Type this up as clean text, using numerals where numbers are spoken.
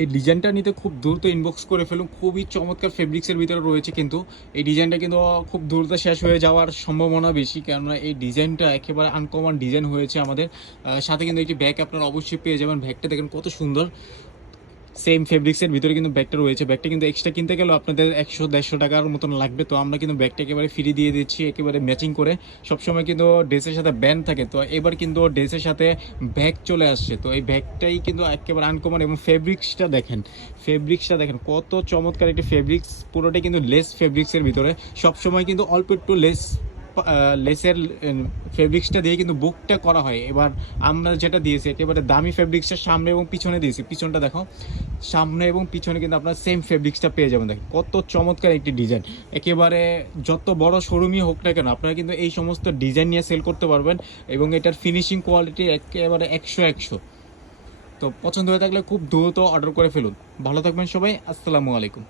এই ডিজাইনটা নিতে খুব দ্রুত ইনবক্স করে ফেলুন। খুবই চমৎকার ফেব্রিক্সের ভিতরে রয়েছে, কিন্তু এই ডিজাইনটা কিন্তু খুব দ্রুত শেষ হয়ে যাওয়ার সম্ভাবনা বেশি, কেননা এই ডিজাইনটা একেবারে আনকমন ডিজাইন হয়েছে আমাদের। সাথে কিন্তু একটি ব্যাগ আপনারা অবশ্যই পেয়ে যাবেন। ব্যাগটা দেখেন কত সুন্দর, সেম ফেব্রিক্সের ভিতরে কিন্তু ব্যাগটা রয়েছে। ব্যাগটা কিন্তু এক্সট্রা কিনতে গেলেও আপনাদের 100-150 টাকার মতন লাগবে। তো আমরা কিন্তু ব্যাগটা একেবারে ফ্রি দিয়ে দিচ্ছি, একেবারে ম্যাচিং করে। সবসময় কিন্তু ড্রেসের সাথে ব্যান্ড থাকে, তো এবার কিন্তু ড্রেসের সাথে ব্যাগ চলে আসছে। তো এই ব্যাগটাই কিন্তু একেবারে আনকমন, এবং ফেব্রিক্সটা দেখেন কত চমৎকার একটি ফেব্রিক্স। পুরোটাই কিন্তু লেস ফেব্রিক্সের ভিতরে। সবসময় কিন্তু অল্প একটু লেসের ফেব্রিক্সটা দিয়ে কিন্তু বুকটা করা হয়। এবার আমরা যেটা দিয়েছি একেবারে দামি ফেব্রিক্সটা সামনে এবং পিছনে দিয়েছি। পিছনটা দেখো, সামনে এবং পিছনে কিন্তু আপনার সেম ফেব্রিক্সটা পেয়ে যাবেন। দেখেন কত চমৎকার একটি ডিজাইন। একেবারে যত বড় শোরুমই হোক না কেন, আপনারা কিন্তু এই সমস্ত ডিজাইন নিয়ে সেল করতে পারবেন, এবং এটার ফিনিশিং কোয়ালিটি একেবারে 100-100। তো পছন্দ হয়ে থাকলে খুব দ্রুত অর্ডার করে ফেলুন। ভালো থাকবেন সবাই, আসসালামু আলাইকুম।